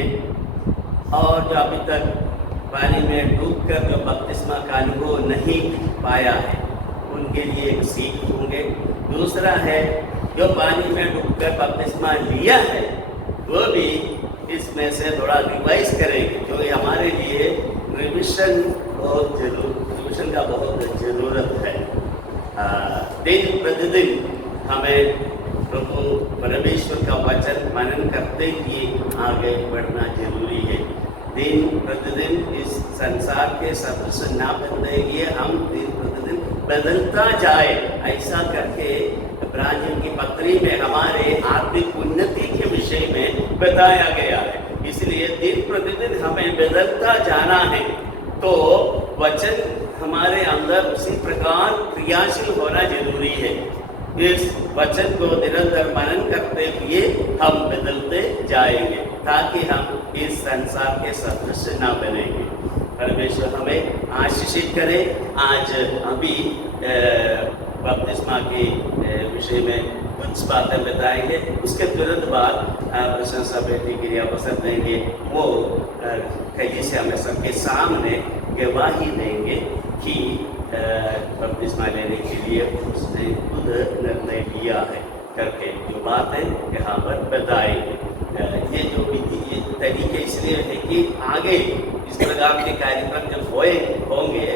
हैं और जो अभी तक पानी में डूबकर जो बपतिस्मा का अनुभव नहीं पाया है उनके लिए एक सीख होंगे। दूसरा है जो पानी में डूबकर बपतिस्मा लिया है वो भी इसमें से थोड़ा रिवाइज करेंगे, जो ये हमारे लिए रिविजन का बहुत ज़रूरत है। दिन प्रतिदिन हमें प्रभु परमेश्वर का वचन मनन करते ही आगे बढ़ना जरूरी है। दिन प्रतिदिन इस संसार के सदृश ना बदलेंगे, हम दिन प्रतिदिन बदलता जाए, ऐसा करके इब्रानियों की पत्री में हमारे आत्मिक उन्नति के विषय में बताया गया है। इसलिए दिन प्रतिदिन हमें बदलता जाना है तो वचन हमारे अंदर उसी प्रकार क्रियाशील होना जरूरी है। इस वचन को निरंतर मनन करते हुए हम बदलते जाएंगे ताकि हम इस संसार के सदृश न बनेंगे। परमेश्वर हमें आशीषित करे। आज अभी बपतिस्मा के विषय में कुछ बातें बताएंगे, उसके तुरंत बाद प्रशंसा बेटी के लिए अवसर देंगे। वो कहीं से हमें सबके सामने गवाही देंगे कि बपतिस्मा लेने के लिए उसने खुद निर्णय लिया है करके जो बातें यहाँ पर बताएंगे। ये जो विधि ये तरीके इसलिए है कि आगे इस प्रकार के कार्यक्रम जब होंगे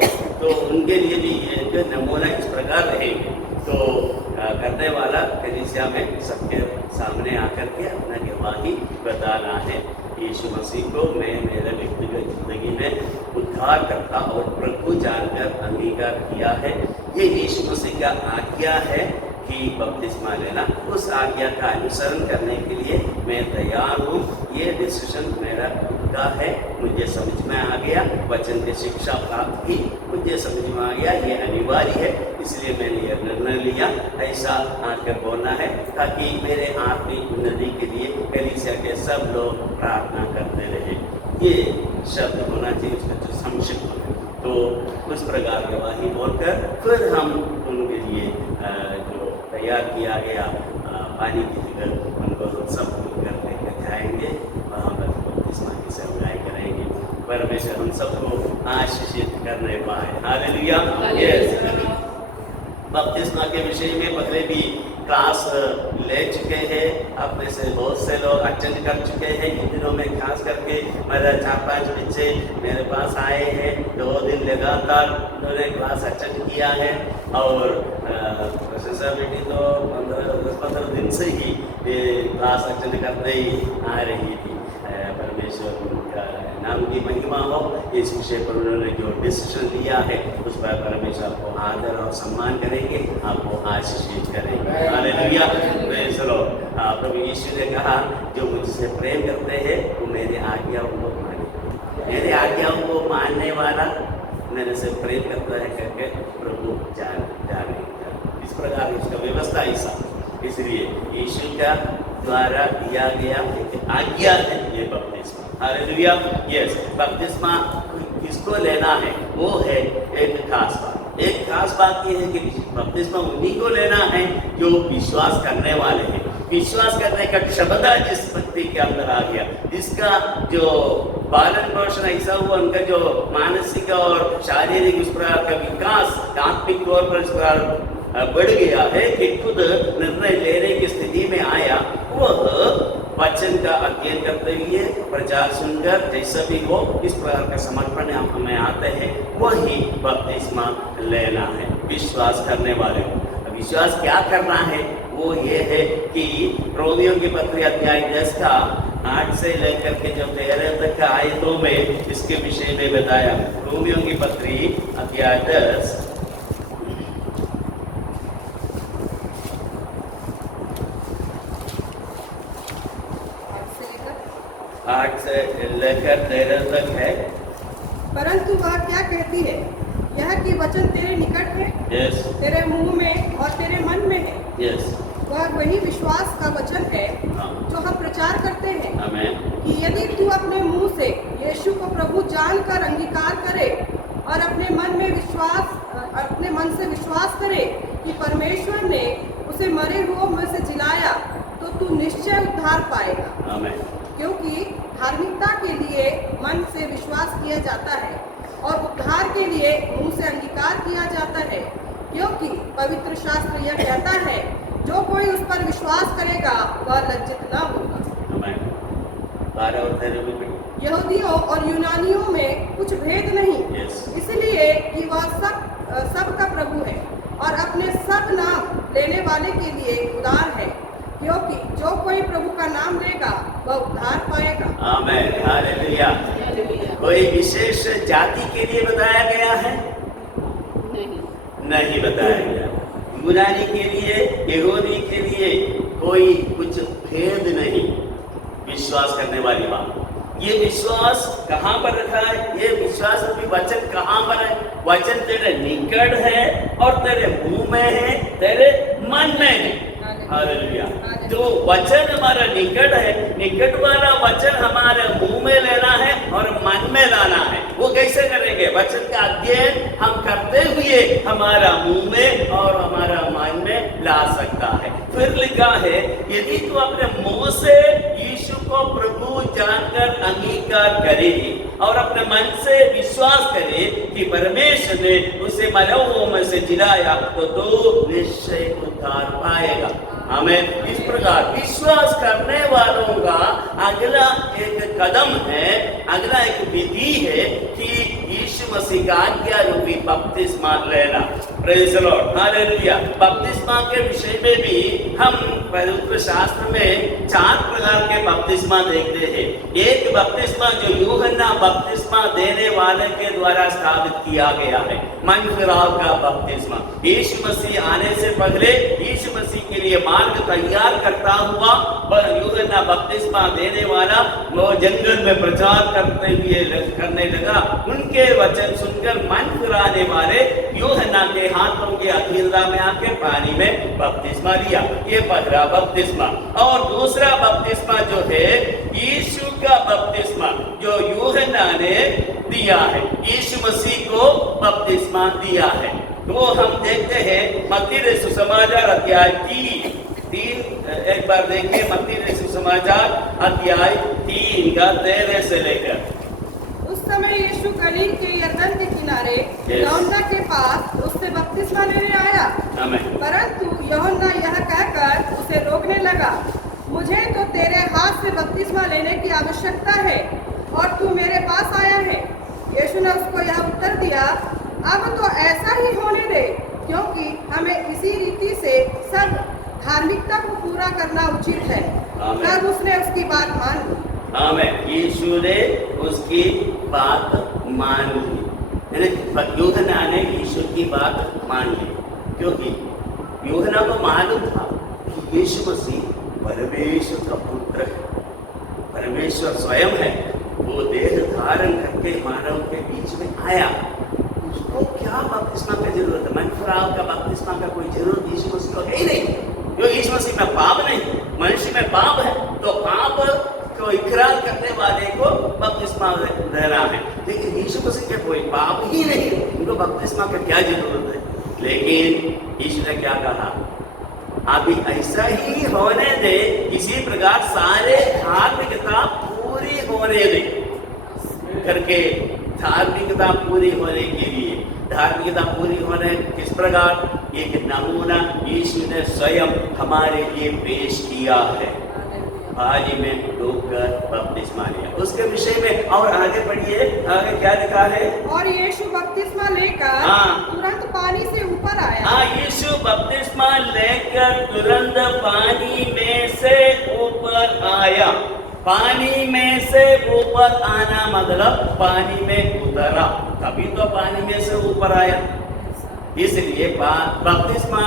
तो उनके लिए भी ये जो नमूना इस प्रकार रहेंगे। तो करने वाला कलीसिया में सबके सामने आकर के अपना गवाही बताना है। यीशु मसीह को मैं मेरे व्यक्तिगत जिंदगी में उद्धारकर्ता और प्रभु जानकर अंगीकार किया है। ये यीशु मसीह का आज्ञा है कि बपतिस्मा लेना, उस आज्ञा का अनुसरण करने के लिए मैं तैयार हूँ। ये डिसीजन मेरा खुद का है, मुझे समझ में आ गया, वचन की शिक्षा प्राप्त की, मुझे समझ में आ गया ये अनिवार्य है, इसलिए मैंने यह निर्णय लिया। ऐसा आकर बोलना है ताकि मेरे आत्मिक उन्नति के लिए कलीसिया के सब लोग प्रार्थना करते रहे। ये शब्द होना चाहिए उसका जो संक्षिप्त हो। तो उस प्रकार गवाही बोलकर फिर हम उनके लिए जो तैयार किया गया पानी की जगह उनको सब कर लेकर जाएंगे, वहाँ पर बपतिस्मा की सेवाएं करेंगे। परमेश्वर हम सबको आशीषित करने पाए। हालेलुया। यस, बपतिस्मा के विषय में पहले भी क्लास ले चुके हैं। आप में से बहुत से लोग अटेंड कर चुके हैं। इन दिनों में खास करके मेरा 4-5 बच्चे मेरे पास आए हैं। 2 दिन लगातार उन्होंने क्लास अटेंड किया है और प्रोफेसर बेटी तो 10-15 दिन से ही क्लास अटेंड करते ही आ रही थी। परमेश्वर का नाम की महिमा हो। इस विषय पर उन्होंने जो डिसीजन लिया है उस पर परमेश्वर को आदर और सम्मान करेंगे, आपको आशीषित करेंगे। हालेलुया। चलो, प्रभु यीशु ने कहा जो मुझसे प्रेम करते हैं वो मेरे आज्ञाओं को माने। मेरे आज्ञाओं को मानने वाला मेरे से प्रेम करता है करके प्रभु जाने इस प्रकार इसका व्यवस्था ऐसा। इसलिए यीशु का द्वारा दिया गया एक आज्ञा है ये बपतिस्मा। हालेलुया। यस, बपतिस्मा किसको लेना है वो है एक खास बात। एक खास बात ये है कि बपतिस्मा उन्हीं को लेना है जो विश्वास करने वाले हैं। विश्वास करने का शब्द जिस व्यक्ति के अंदर आ गया, जिसका जो पालन पोषण ऐसा हुआ, उनका जो मानसिक और शारीरिक उस प्रकार का विकास आत्मिक तौर पर इस प्रकार बढ़ गया है कि खुद निर्णय लेने की स्थिति में आया, वह वचन का अध्ययन करते हुए प्रचार सुनकर जैसा भी हो इस प्रकार का समर्पण हमें आते हैं, वही बपतिस्मा लेना है विश्वास करने वाले को। विश्वास क्या करना है वो ये है कि रोमियों की पत्री अध्याय 10 का 8 से लेकर के जो 13 तक का आयतों में इसके विषय में बताया। रोमियों की पत्री अध्याय 10 8 से लेकर 13 तक है। परंतु वह क्या कहती है, यह कि वचन तेरे निकट है, yes. तेरे मुंह में और तेरे मन में है। yes. वह वही विश्वास का वचन है जो हम प्रचार करते हैं। Amen. कि यदि तू अपने मुंह से यीशु को प्रभु जानकर अंगीकार करे और अपने मन से विश्वास करे कि परमेश्वर ने उसे मरे हुओं में से जिलाया, तो तू निश्चय उद्धार पाएगा। Amen. क्योंकि धार्मिकता के लिए मन से विश्वास किया जाता है और उद्धार के लिए मुंह से अंगीकार किया जाता है, क्योंकि पवित्र शास्त्र यह कहता है, जो कोई उस पर विश्वास करेगा वह लज्जित न होगा। आमीन। 12 और 13 में यहूदियों और यूनानियों में कुछ भेद नहीं, इसलिए कि वह सबका प्रभु है और अपने सब नाम लेने वाले के लिए उदार है, क्योंकि जो कोई प्रभु का नाम लेगा वह उद्धार पाएगा। आमीन, हालेलुया। कोई विशेष जाति के लिए बताया गया है? नहीं बताया गया। यूनानी के लिए, यहूदी के लिए कोई कुछ भेद नहीं। विश्वास करने वाली बात, ये विश्वास कहाँ पर रखा है? ये विश्वास रूपी वचन कहाँ पर है? वचन तेरे निकट है और तेरे मुंह में है, तेरे मन में है। हालेलुया। जो वचन हमारा निकट है, निकट वाला वचन हमारे मुंह में लेना है और मन में लाना है। वो कैसे करेंगे? वचन का अध्ययन हम करते हुए हमारा मुंह में और हमारा मन में ला सकता है। फिर लिखा है, यदि तू अपने मुंह से यीशु को प्रभु जानकर अंगीकार करे और अपने मन से विश्वास करे कि परमेश्वर ने उसे मरे हुओं में से जिलाया, तो निश्चय उद्धार पाएगा। हमें इस प्रकार विश्वास करने वालों का अगला एक कदम है, अगला एक विधि है कि यीशु मसीह का आज्ञा रूपी बपतिस्मा लेना। Praise the Lord, hallelujah. बपतिस्मा के विषय में भी हम पवित्र शास्त्र में 4 प्रकार के बपतिस्मा देखते हैं। एक बपतिस्मा जो यूहन्ना बपतिस्मा देने वाले के द्वारा स्थापित किया गया है, मन फिराव का बपतिस्मा। यीशु मसीह आने से पहले यीशु मसीह के लिए मार्ग तैयार करता हुआ यूहन्ना बपतिस्मा देने वाला वो जंगल में प्रचार करने लगा। उनके वचन सुनकर मन फिराने वाले यूहन्ना के हाथों के अधीनता में आके पानी में बपतिस्मा लिया। ये पहला बपतिस्मा। और दूसरा बपतिस्मा जो है यीशु का बपतिस्मा, जो यूहन्ना ने दिया है, यीशु मसीह को बपतिस्मा दिया है। तो हम देखते हैं मत्ती रचित सुसमाचार अध्याय 3, एक बार देखिए मत्ती रचित सुसमाचार अध्याय 3 का 13 से लेकर। उस समय यीशु गलील के यरदन के किनारे यूहन्ना के पास उससे बपतिस्मा लेने आया। परंतु यूहन्ना यह कहकर उसे रोकने लगा, मुझे तो तेरे हाथ से बपतिस्मा लेने की आवश्यकता है और तू मेरे पास आया है। यीशु ने उसको यह उत्तर दिया, अब तो ऐसा ही होने दे, क्योंकि हमें इसी रीति से सब धार्मिकता को पूरा करना उचित है। तब उसने उसकी बात मान ली। आमीन। यीशु ने उसकी बात मान ली, यूहन्ना ने यीशु की बात मान ली, क्योंकि यूहन्ना को मालूम था कि यीशु मसीह परमेश्वर का पुत्र है, परमेश्वर स्वयं है। वो देह धारण करके मानव के बीच में आया। उसको क्या बपतिस्मा का जरूरत है? मन फिराव का बपतिस्मा का कोई जरूरत यीशु मसीह को है ही नहीं, क्योंकि यीशु मसीह में पाप नहीं, मनुष्य में पाप है, तो पाप को इकरार करने वाले को बपतिस्मा देना है। लेकिन यीशु मसीह के कोई पाप ही नहीं, उनको बपतिस्मा का क्या जरूरत है? लेकिन यीशु ने क्या कहा? अभी ऐसा ही होने दे, इसी प्रकार सारे धार्मिकता पूरी होने दे करके। धार्मिकता पूरी होने के लिए, धार्मिकता पूरी होने किस प्रकार? एक नमूना यीशु ने स्वयं हमारे लिए पेश किया है। पानी में डूबकर बपतिस्मा लिया। उसके विषय में और आगे बढ़िए, आगे क्या लिखा है? और यीशु बपतिस्मा लेकर तुरंत पानी से ऊपर आया। यीशु बपतिस्मा लेकर तुरंत पानी में से ऊपर आया। पानी में से ऊपर आना मतलब पानी में उतरा, तभी तो पानी में से ऊपर आया। इसलिए बपतिस्मा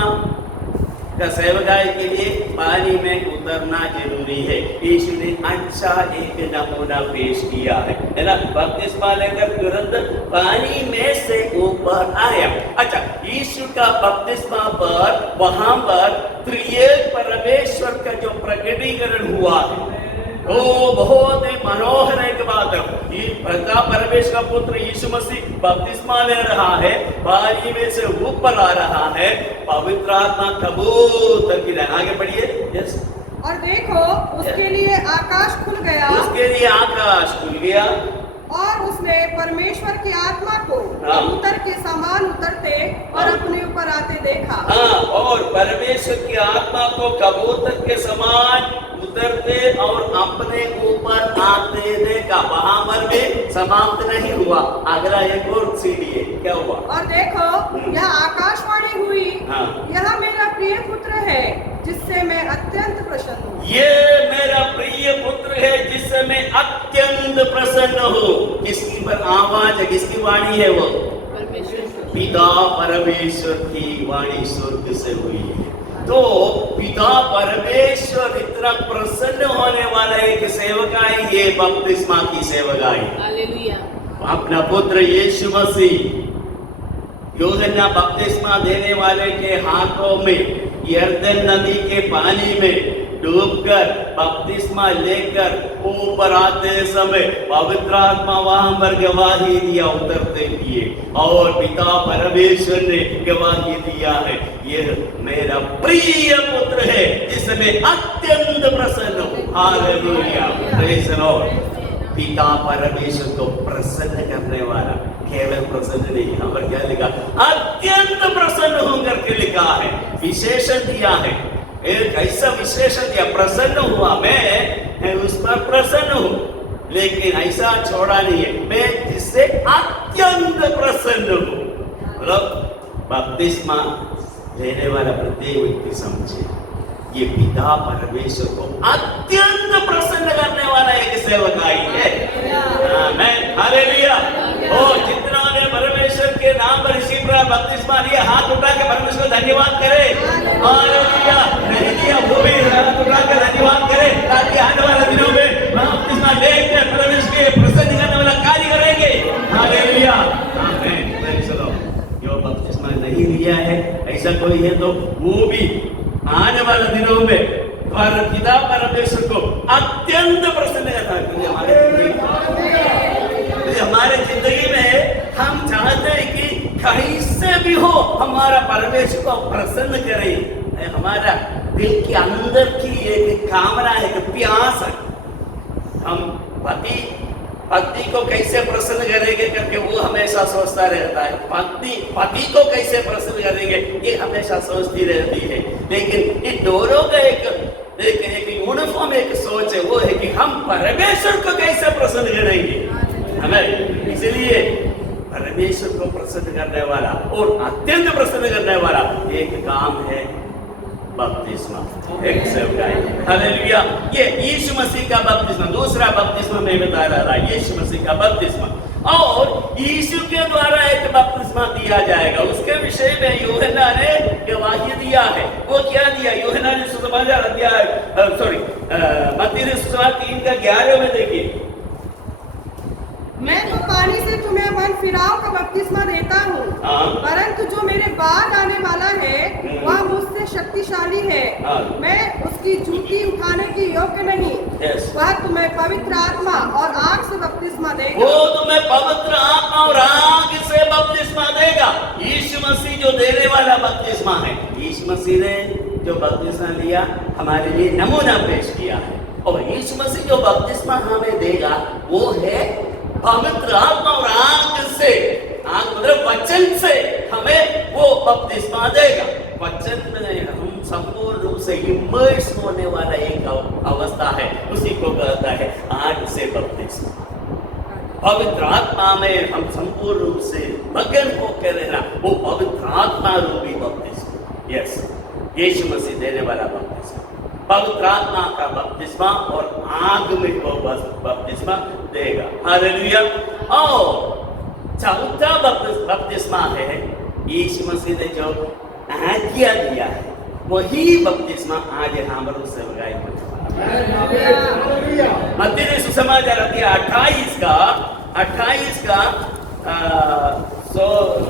का सेवकाई के लिए पानी में उतरना जरूरी है। यीशु ने अच्छा एक नमूना पेश किया है ना? बपतिस्मा लेकर तुरंत पानी में से ऊपर आया। अच्छा, यीशु का बपतिस्मा पर वहां पर त्रिएक परमेश्वर का जो प्रकटीकरण हुआ है, वो बहुत ही मनोहर एक बात है। परमेश्वर का पुत्र यीशु मसीह बपतिस्मा ले रहा है, पानी में से ऊपर आ रहा है, पवित्र आत्मा कबूतर की। आगे बढ़िए। यस, और देखो उसके लिए आकाश खुल गया उसके लिए आकाश खुल गया और उसने परमेश्वर की आत्मा को हाँ। कबूतर के समान उतरते और हाँ। अपने ऊपर आते देखा। हाँ, और परमेश्वर की आत्मा को कबूतर के समान उतरते और अपने ऊपर आते देखा। वहां पर भी समाप्त नहीं हुआ, अगला एक और सीढ़ी है। क्या हुआ? और देखो यह आकाशवाणी हुई, हाँ। यह मेरा प्रिय पुत्र है जिससे मैं अत्यंत प्रसन्न हूँ। ये मेरा प्रिय पुत्र है जिससे मैं अत्यंत प्रसन्न हूँ। किसकी पर आवाज है, किसकी वाणी है वो? पिता परमेश्वर की वाणी स्वर्ग से हुई है। तो पिता परमेश्वर इतना प्रसन्न होने वाला एक सेवकाई, ये बपतिस्मा की सेवकाई। हालेलुया। अपना पुत्र यीशु मसीह यूहन्ना बपतिस्मा देने वाले के हाथों में यरदन नदी के पानी में डूबकर बपतिस्मा लेकर ऊपर आते समय पवित्र आत्मा वहां पर गवाही दिया उतरते हुए, और पिता परमेश्वर ने गवाही दिया है, यह मेरा प्रिय पुत्र है जिससे मैं अत्यंत प्रसन्न हूँ। Hallelujah, praise the Lord. पिता परमेश्वर को प्रसन्न करने वाला, केवल प्रसन्न नहीं, यहाँ पर क्या लिखा? अत्यंत प्रसन्न हूं करके लिखा है, विशेषण दिया है। एक ऐसा विशेषण दिया, प्रसन्न हुआ, मैं उस पर प्रसन्न हूं, लेकिन ऐसा छोड़ा नहीं है, मैं जिससे अत्यंत प्रसन्न हूं। मतलब बपतिस्मा लेने वाला प्रत्येक व्यक्ति समझे, ये पिता परमेश्वर को अत्यंत प्रसन्न करने वाला एक सेवकाई है। आमीन, हालेलुया। और जितना ने परमेश्वर के नाम पर इसी प्रकार बपतिस्मा लिया, हाथ उठा के परमेश्वर को धन्यवाद करे। हालेलुया। नहीं दिया वो भी हाथ उठा के धन्यवाद करे, ताकि आने वाले दिनों में बपतिस्मा लेकर परमेश्वर के प्रसन्न करने वाला कार्य करेंगे। हालेलुया, आमीन, प्रेज़ द लॉर्ड। जो बपतिस्मा नहीं लिया है, ऐसा कोई है तो वो भी आने वाले दिनों में पिता परमेश्वर को अत्यंत प्रसन्न करता है। हमारे जिंदगी में हम चाहते हैं कि कहीं से भी हो हमारा परमेश्वर को प्रसन्न करें। हमारा दिल के अंदर की एक कामना है, एक प्यास है। हम पति को कैसे प्रसन्न करेंगे करके वो हमेशा सोचता रहता है, पति को कैसे प्रसन्न करेंगे ये हमेशा सोचती रहती है। लेकिन इन दोनों का एक यूनिफॉर्म एक सोच है, वो है कि हम परमेश्वर को कैसे प्रसन्न करेंगे। हमें इसलिए परमेश्वर को प्रसन्न करने वाला और अत्यंत प्रसन्न करने वाला एक काम है बपतिस्मा, एक सेवकाई। हालेलुया। ये यीशु मसीह का बपतिस्मा, दूसरा बपतिस्मा मैं बता रहा, यीशु मसीह का बपतिस्मा। और यीशु के द्वारा एक बपतिस्मा दिया जाएगा, उसके विषय में यूहन्ना ने गवाही दिया है। वो क्या दिया? यूहन्ना ने सुसमाचार अध्याय मत्ती सुसमाचार 3:11 में देखिए, मैं तो पानी से तुम्हें मन फिराव का बपतिस्मा देता हूँ, परंतु जो मेरे बाद आने वाला है वह मुझसे शक्तिशाली है, मैं उसकी जूती उठाने की योग्य नहीं। वह तुम्हें पवित्र आत्मा और आग से बपतिस्मा देगा। वो तुम्हें पवित्र आत्मा और आग से बपतिस्मा देगा। यीशु मसीह जो देने वाला बपतिस्मा है, यीशु मसीह ने जो बपतिस्मा लिया हमारे लिए नमूना पेश किया है, और यीशु मसीह जो बपतिस्मा हमें देगा वो है पवित्र आत्मा और आग से। आग मतलब वचन से हमें वो बपतिस्मा देगा। वचन में हम संपूर्ण रूप से इमर्स होने वाला एक अवस्था है, उसी को कहता है आग से बपतिस्मा। पवित्र आत्मा में हम संपूर्ण रूप से मगन होकर रहना, वो पवित्र आत्मा रूपी बपतिस्मा। यस, यीशु मसीह देने वाला बपतिस्मा, पवित्र आत्मा का बपतिस्मा और आग में वो बपतिस्मा देगा। हालेलुया। और चौथा बपतिस्मा है यीशु मसीह ने जो आज्ञा दिया है, वही बपतिस्मा आज यहाँ पर उससे लगाए। मत्ती सुसमाचार अध्याय 28 का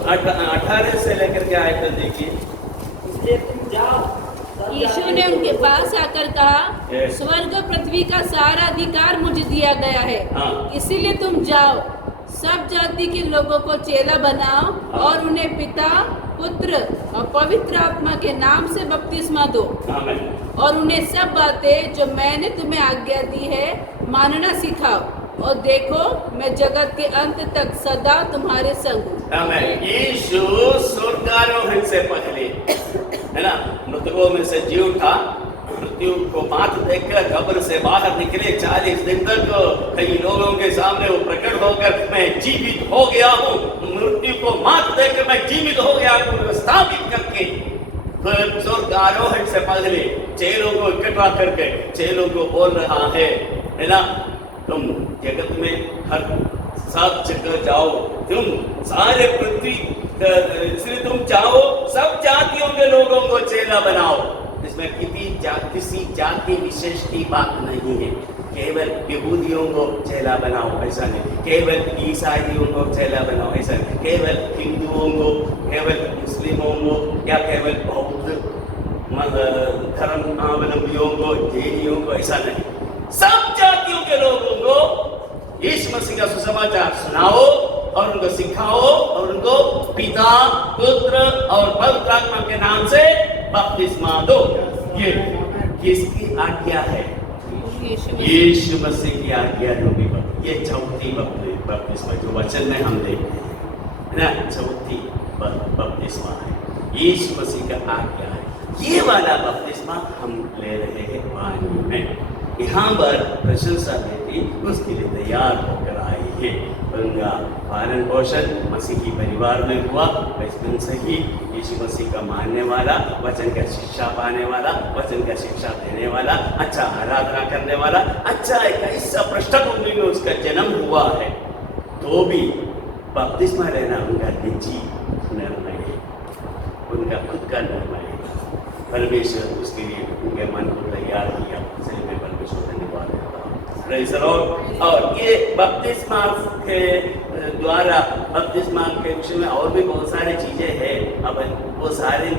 18 से लेकर के आए तो देखिए। यीशु ने उनके पास आकर कहा, स्वर्ग पृथ्वी का सारा अधिकार मुझे दिया गया है, इसीलिए तुम जाओ, सब जाति के लोगों को चेला बनाओ और उन्हें पिता पुत्र और पवित्र आत्मा के नाम से बपतिस्मा दो आमीन। और उन्हें सब बातें जो मैंने तुम्हें आज्ञा दी है मानना सिखाओ, और देखो मैं जगत के अंत तक सदा तुम्हारे संग हूँ। आमीन। यीशु स्वर्गारोहण से पहले, है ना, मृतकों में से जी उठा, मृत्यु को मात देखकर कब्र से बाहर निकले। 40 दिन तक कई लोगों के सामने वो प्रकट होकर मैं जीवित हो गया हूँ, मृत्यु को मात देकर मैं जीवित हो गया हूँ स्थापित करके, फिर स्वर्गारोहण से पहले चेलों को इकट्ठा करके चेलों को बोल रहा है ना, तुम जगत में हर सब जगह जाओ, तुम सारे पृथ्वी इसलिए तुम जाओ, सब जातियों के लोगों को चेला बनाओ। इसमें किसी जाति विशेष की बात नहीं है, केवल यहूदियों को चेला बनाओ ऐसा नहीं, केवल ईसाइयों को चेला बनाओ ऐसा नहीं, केवल हिंदुओं को, केवल मुस्लिमों को या केवल बौद्ध धर्मावलंबियों को, जैनियों को ऐसा नहीं, सब जातियों के लोगों को यीशु मसीह का सुसमाचार सुनाओ और उनको सिखाओ और उनको पिता, पुत्र और पवित्र आत्मा के नाम से बपतिस्मा दो। ये किसकी आज्ञा है? यीशु मसीह की आज्ञा होगी। ये चौथी बपतिस्मा जो वचन में हम देखते हैं ना, चौथी बपतिस्मा है, यीशु मसीह का आज्ञा है। ये वाला बपतिस्मा हम ले रहे हैं पानी में। यहाँ पर प्रशंसा बेटी उसके लिए तैयार होकर आई है। उनका पालन पोषण मसीह की परिवार में हुआ, बचपन से ही यीशु मसीह का मानने वाला, वचन का शिक्षा पाने वाला, वचन का शिक्षा देने वाला, अच्छा आराधना करने वाला, अच्छा 21 पृष्ठभूमि में उसका जन्म हुआ है, तो भी बपतिस्मा लेना उनका निजी निर्णय है, उनका खुद का निर्णय है। परमेश्वर उसके लिए उनके मन को तैयार किया, इसलिए मैं परमेश्वर धन्यवाद देता हूँ। Praise the Lord. और ये बपतिस्मा के द्वारा, बपतिस्मा के विषय में और भी बहुत सारी चीज़ें हैं, अब वो सारी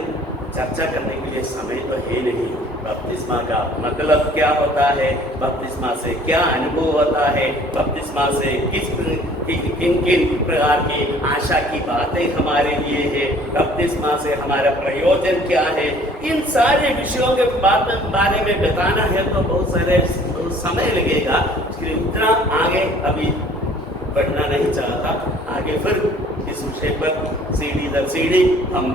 चर्चा करने के लिए समय तो है नहीं। बपतिस्मा का मतलब क्या होता है, बपतिस्मा से क्या अनुभव होता है, बपतिस्मा से किन किन प्रकार की आशा की बातें हमारे लिए है, बपतिस्मा से हमारा प्रयोजन क्या है, इन सारे विषयों के बारे में बताना है तो बहुत सारे समय लगेगा। इसलिए उतना आगे अभी बढ़ना नहीं चाहता। आगे फिर इस विषय पर सीढ़ी दर सीढ़ी हम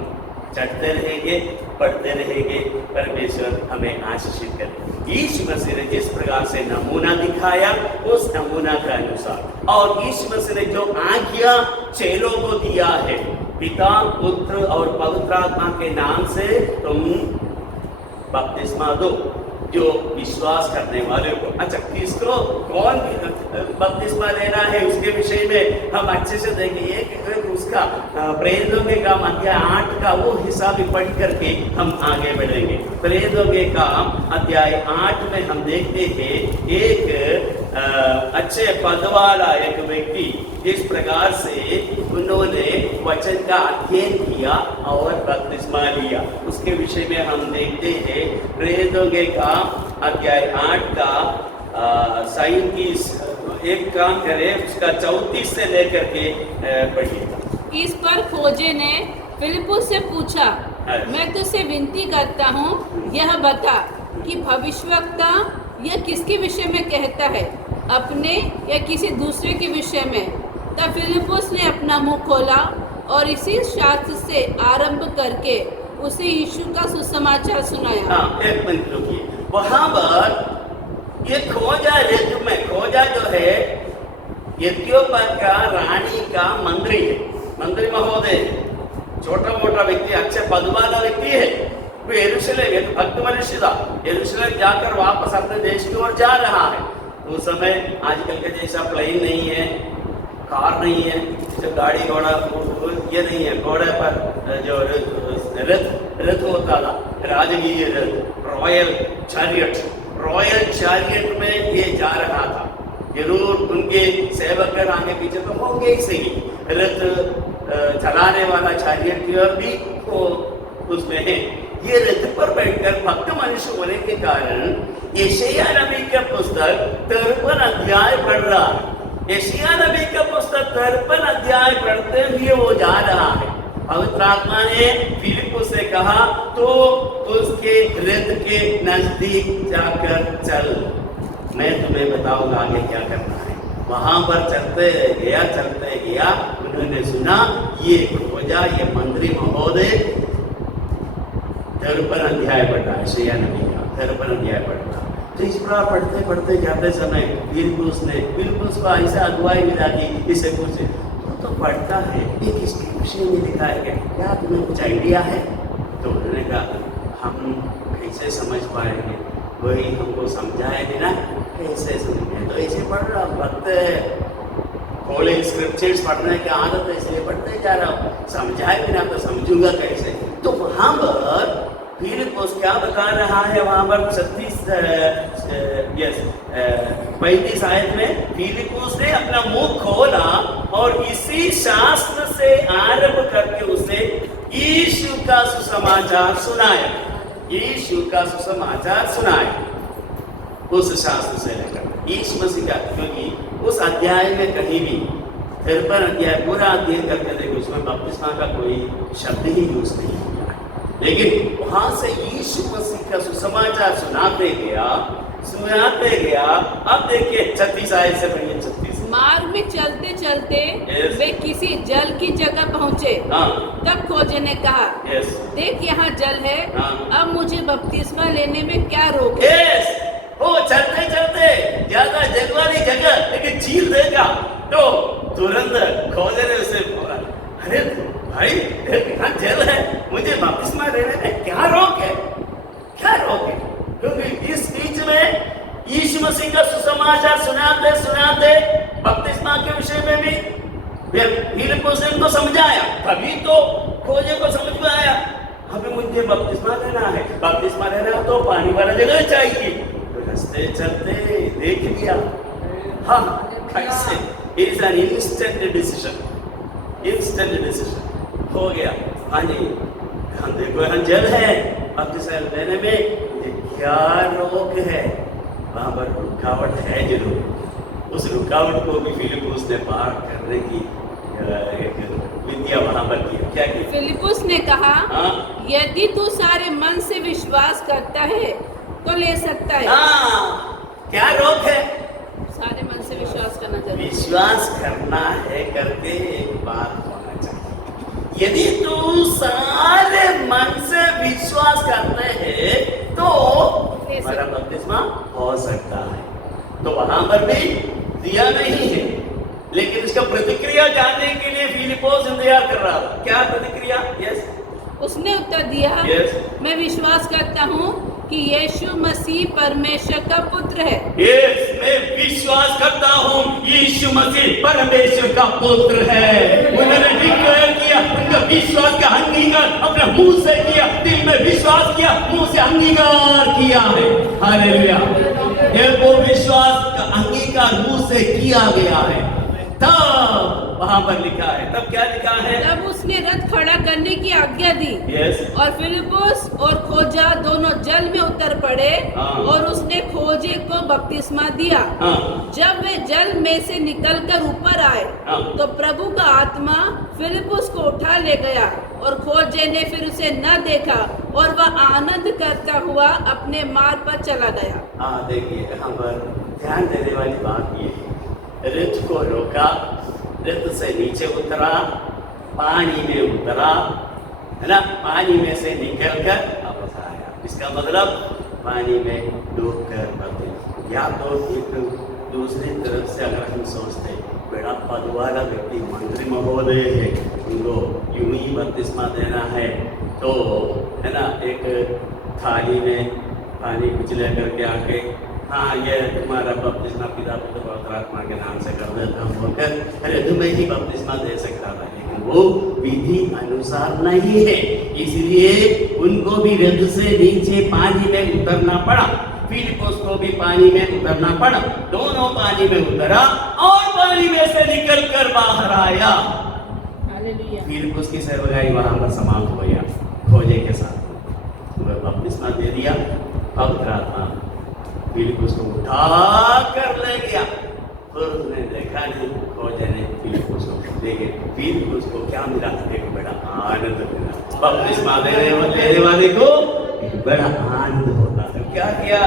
चढ़ते रहेंगे, पढ़ते रहेंगे। परमेश्वर हमें आशीषित करे। यीशु मसीह ने जिस प्रकार से नमूना दिखाया, उस नमूना के अनुसार, और यीशु मसीह ने जो आज्ञा चेलों को दिया है, पिता, पुत्र और पवित्र आत्मा के नाम से तुम बपतिस्मा दो, जो विश्वास करने वाले को। अच्छा, किसको कौन बपतिस्मा लेना है उसके विषय में हम अच्छे से देखेंगे। उसका प्रेरितों के काम अध्याय 8 का वो हिस्सा भी पढ़ करके हम आगे बढ़ेंगे। प्रेरितों के काम अध्याय 8 में हम देखते हैं एक अच्छे पद वाला एक व्यक्ति जिस प्रकार से उन्होंने वचन का अध्ययन किया और बपतिस्मा लिया, उसके विषय में हम देखते हैं। प्रेरितों के काम अध्याय 8 का 37 एक काम करें, उसका 34 से लेकर के पढ़िए। इस पर खोजे ने फिलिपुस से पूछा, मैं तुझसे विनती करता हूँ, यह बता कि भविष्यवक्ता यह किसके विषय में कहता है, अपने या किसी दूसरे के विषय में? तब फिलिपुस ने अपना मुंह खोला और इसी शास्त्र से आरंभ करके उसे यीशु का सुसमाचार सुनाया। हाँ, एक मिनट रुकिए। वहाँ पर ये खोजा जो है इथियोपिया का रानी का मंत्री है, मंत्री महोदय, छोटा मोटा व्यक्ति, अच्छे पद वाला व्यक्ति है। वो यरूशलेम भक्त मनुष्य था, यरूशलेम जाकर वापस अपने देश की ओर जा रहा है। उस समय आजकल के जैसा प्लेन नहीं है, कार नहीं है, गाड़ी घोड़ा ये नहीं है, घोड़े पर जो रथ होता था, राजकीय रथ, रॉयल चैरियट में ये जा रहा था। जरूर उनके सेवक आगे पीछे तो होंगे ही सही, रथ चलाने वाला चैरियट भी वो उसमें है। ये रथ पर बैठकर भक्त मनुष्य होने के कारण यशायाह नबी का पुस्तक 53 अध्याय पढ़ रहा है। यशायाह नबी का पुस्तक 53 अध्याय पढ़ते हुए वो जा रहा है। पवित्र आत्मा ने फिलिपुस से कहा तो उसके रथ के नजदीक जाकर चल, मैं तुम्हें बताऊंगा आगे क्या करना है। वहां पर चलते गया उन्होंने सुना ये खोजा, ये मंत्री महोदय 53 अध्याय पढ़ रहा है, यशायाह नबी का 53 अध्याय पढ़ रहा। तो इस प्रकार पढ़ते जाते समय फिलिपुस को ऐसा अगुवाई मिला कि इसे कुछ तो पढ़ता है, ये किसके विषय में लिखा है, क्या तुम्हें कुछ आइडिया है? तो उन्होंने कहा हम कैसे समझ पाएंगे, वही हमको समझाएंगे ना, कैसे समझेंगे। तो ऐसे पढ़ रहा पढ़ते होली स्क्रिप्चर्स पढ़ने की आदत है, इसलिए पढ़ते जा रहा हूँ, समझाएंगे ना तो समझूंगा कैसे। तो वहाँ पर फिलिपुस क्या बता रहा है, वहाँ पर 35 आयत में फिलिपुस ने अपना मुंह खोला और इसी शास्त्र से आरंभ करके उसे यीशु का सुसमाचार सुनाया, यीशु का सुसमाचार सुनाया। उस शास्त्र से लेकर यीशु मसीह का, क्योंकि उस अध्याय में कहीं भी 53 अध्याय पूरा अध्ययन करके देखो, उसमें बपतिस्मा का कोई शब्द ही यूज नहीं किया है, लेकिन वहां से यीशु मसीह का सुसमाचार सुनाते गया। अब देखिए 36 आयत से पढ़िए 36। मार्ग में चलते चलते वे किसी जल की जगह पहुँचे। तब खोजे ने कहा, देख यहाँ जल है, अब मुझे बपतिस्मा लेने में क्या रोक है? वो चलते चलते ज्यादा जल वाली जगह लेकिन झील देखा तो तुरंत खोजे ने उसे बोला, अरे भाई यहाँ जल है, मुझे बपतिस्मा लेने में क्या रोक है, क्या रोक है? क्योंकि इस बीच में यीशु मसीह का सुसमाचार सुनाते सुनाते बपतिस्मा के विषय में भी फिलिपुस ने उनको समझाया, तभी तो खोजे को समझ में आया हमें मुझे बपतिस्मा लेना है, बपतिस्मा लेना तो पानी वाला जगह चाहिए। तो रास्ते चलते देख लिया, हाँ कैसे, it is an instant decision हो गया। हाँ जी, हम देखो यहाँ जल है, बपतिस्मा लेने में क्या रोक है? वहाँ पर रुकावट है जरूर, उस रुकावट को भी फिलिपुस ने पार करने की विद्या वहाँ पर की। क्या की? फिलिपुस ने कहा, यदि तू सारे मन से विश्वास करता है तो ले सकता है। क्या रोक है? सारे मन से विश्वास करना चाहिए। विश्वास करना है करके एक बात होना चाहिए, यदि तू सारे मन से विश्वास करते हैं तो हमारा बपतिस्मा हो सकता है। तो वहां पर भी दिया नहीं है, लेकिन इसका प्रतिक्रिया जानने के लिए फिलिपुस इंतजार कर रहा था। क्या प्रतिक्रिया? यस, उसने उत्तर दिया, मैं विश्वास करता हूँ कि यीशु मसीह परमेश्वर का पुत्र है। मैं विश्वास करता हूँ यीशु मसीह परमेश्वर का पुत्र है। उन्होंने डिक्लेयर किया, उनका विश्वास का अंगीकार अपने मुंह से किया, दिल में विश्वास किया, मुंह से अंगीकार किया है। हालेलुया, ये वो विश्वास का अंगीकार मुंह से किया गया है। तब वहां पर लिखा है, तब क्या लिखा है? तब उसने रथ खड़ा करने की आज्ञा दी। और फिलिपुस और खोजा दोनों जल में उतर पड़े और उसने खोजे को बपतिस्मा दिया। जब वे जल में से निकलकर ऊपर आए तो प्रभु का आत्मा फिलिपुस को उठा ले गया और खोजे ने फिर उसे न देखा और वह आनंद करता हुआ अपने मार्ग पर चला गया। देखिए यहाँ पर ध्यान देने वाली बात ये है, रथ को रोका, रथ से नीचे उतरा, पानी में उतरा, है ना, पानी में से निकलकर वापस आया। इसका मतलब पानी में डूबकर बपतिस्मा। या तो एक दूसरी तरफ से अगर हम सोचते बड़ा पद वाला व्यक्ति मंत्री महोदय है, उनको यूं ही बपतिस्मा देना है, तो है ना, एक थाली में पानी कुछ लेकर के आके, हाँ ये तुम्हारा बपतिस्मा पिता पुत्र पवित्र आत्मा के नाम से कर देता हूँ बोलकर, अरे तुम्हें ही बपतिस्मा दे सकता था, लेकिन वो विधि अनुसार नहीं है, इसलिए उनको भी रथ से नीचे पानी में उतरना पड़ा। फिलिपुस को भी पानी में उतरना पड़ा, दोनों पानी में उतरा और पानी में से निकल कर बाहर आया। फिलिपुस की सेवकाई वहां पर समाप्त हो गया खोजे के साथ, वह बपतिस्मा दे दिया। पवित्र आत्मा फिलिपुस को उठा कर ले गया फिर उसने देखा नहीं, खोजा नहीं फिलिपुस को, लेकिन फिलिपुस को क्या मिला? एक बड़ा आनंद मिला। बपतिस्मा लेने वाले को बड़ा आनंद होता है। क्या किया?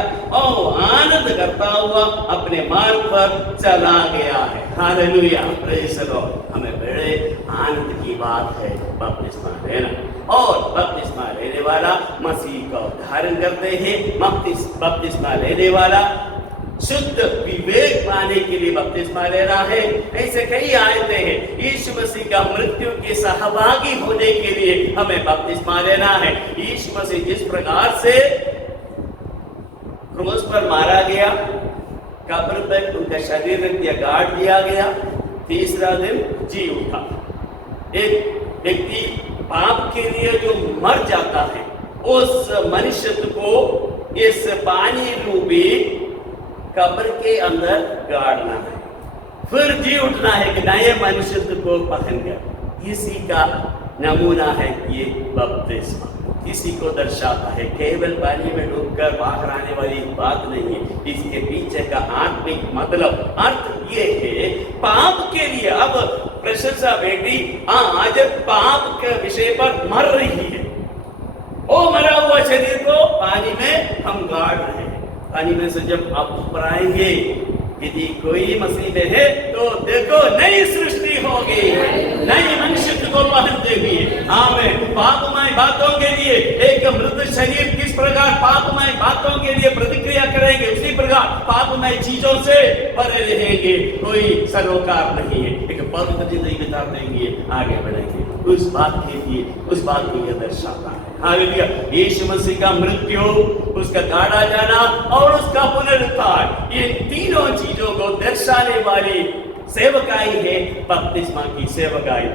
आनंद करता हुआ अपने मार्ग पर चला गया है। Hallelujah, praise the Lord. हमें बड़े आनंद की बात है बपतिस्मा लेना, और बपतिस्मा लेने वाला मसीह का धारण करते हैं। बपतिस्मा लेने वाला शुद्ध विवेक पाने के लिए बपतिस्मा ले रहा है। ऐसे कई आयतें हैं। यीशु मसीह का मृत्यु के सहभागी होने के लिए हमें बपतिस्मा लेना है। यीशु मसीह जिस प्रकार से क्रूस पर मारा गया, कब्र पर उनका शरीर गाड़ दिया गया, तीसरा दिन जी उठा। एक व्यक्ति पाप के लिए जो मर जाता है, उस मनुष्य को इस पानी रूपी कब्र के अंदर गाड़ना है, फिर जी उठना है कि नए मनुष्य को पहन गया। इसी का नमूना है ये बपतिस्मा। इसी को दर्शाता है। केवल पानी में डूबकर बाहर आने वाली बात नहीं है। इसके पीछे का आत्मिक मतलब अर्थ ये है, पाप के लिए अब प्रशंसा बेटी आज पाप के विषय पर मर रही है। ओ मरा हुआ शरीर को पानी में हम गाड़ रहे हैं। पानी में से जब आप ऊपर आएंगे, यदि कोई मसीह में है तो देखो नई सृष्टि हो गई है, नई मनुष्य को पहनते हुए। आमीन। पापमय बातों के लिए एक मृत शरीर किस प्रकार पापमय बातों के लिए प्रतिक्रिया करेंगे, उसी प्रकार पापमय चीजों से परे रहेंगे। कोई सरोकार नहीं है, एक पवित्र जिंदगी बिता देंगे, आगे बढ़ेंगे। उस बात को यह दर्शाता है। हालेलुया। यीशु मसीह का मृत्यु, उसका गाड़ा जाना और उसका पुनरुत्थान, ये तीनों चीजों को दर्शाने वाली सेवकाई है बपतिस्मा की सेवकाई।